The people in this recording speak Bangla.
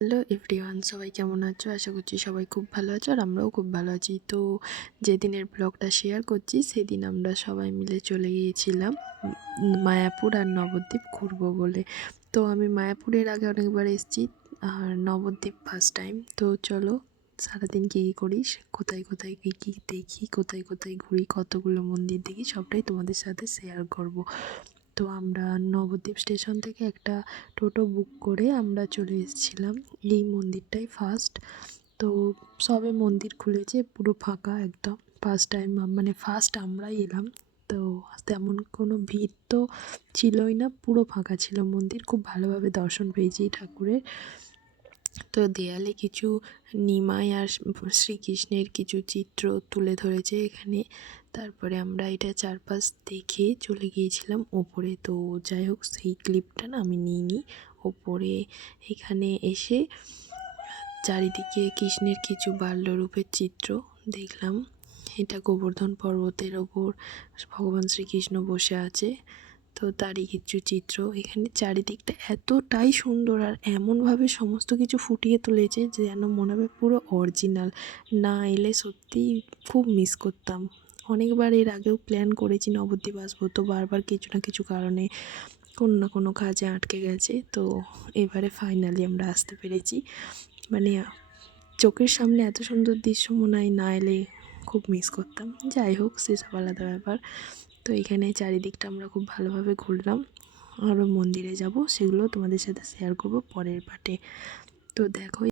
হ্যালো এভরিওয়ান, সবাই কেমন আছো? আশা করছি সবাই খুব ভালো আছো আর আমরাও খুব ভালো আছি। তো যেদিনের ব্লগটা শেয়ার করছি সেদিন আমরা সবাই মিলে চলে গিয়েছিলাম মায়াপুর আর নবদ্বীপ ঘুরবো বলে। তো আমি মায়াপুরের আগে অনেকবার এসেছি আর নবদ্বীপ ফার্স্ট টাইম। তো চলো সারাদিন কী কী করি, কোথায় কোথায় কী কী দেখি, কোথায় কোথায় ঘুরি, কতগুলো মন্দির দেখি, সবটাই তোমাদের সাথে শেয়ার করব। তো আমরা নবদ্বীপ স্টেশন থেকে একটা টোটো বুক করে আমরা চলে এসেছিলাম। এই মন্দিরটাই ফার্স্ট। তো সবে মন্দির খুলেছে, পুরো ফাঁকা একদম। ফার্স্ট টাইম মানে ফার্স্ট আমরাই এলাম। তো তেমন কোনো ভিড় তো ছিলই না, পুরো ফাঁকা ছিল মন্দির। খুব ভালোভাবে দর্শন পেয়েছি ঠাকুরের। তো দেয়ালে কিছু নিমাই আর শ্রীকৃষ্ণের কিছু চিত্র তুলে ধরেছে এখানে। তারপরে আমরা এটা চারপাশ দেখে চলে গিয়েছিলাম ওপরে। তো যাই হোক, সেই ক্লিপটা না আমি নিইনি। ওপরে এখানে এসে চারিদিকে কৃষ্ণের কিছু বাল্যরূপের চিত্র দেখলাম। এটা গোবর্ধন পর্বতের ওপর ভগবান শ্রীকৃষ্ণ বসে আছে। তো তারই কিছু চিত্র এখানে। চারিদিকটা এতটাই সুন্দর আর এমনভাবে সমস্ত কিছু ফুটিয়ে তুলেছে যে যেন মনে হবে পুরো অরিজিনাল। না এলে সত্যিই খুব মিস করতাম। অনেকবার এর আগেও প্ল্যান করেছি নবদ্বীপ আসবো, তো বারবার কিছু না কিছু কারণে কোনো না কোনো কাজে আটকে গেছে। তো এবারে ফাইনালি আমরা আসতে পেরেছি। মানে চোখের সামনে এত সুন্দর দৃশ্য মনে হয় না এলে খুব মিস করতাম। যাই হোক, সেসব আলাদা ব্যাপার। তো এখানে চারিদিকটা আমরা খুব ভালোভাবে ঘুরলাম। আরও মন্দিরে যাব, সেগুলো তোমাদের সাথে শেয়ার করব পরের পার্টে। তো দেখো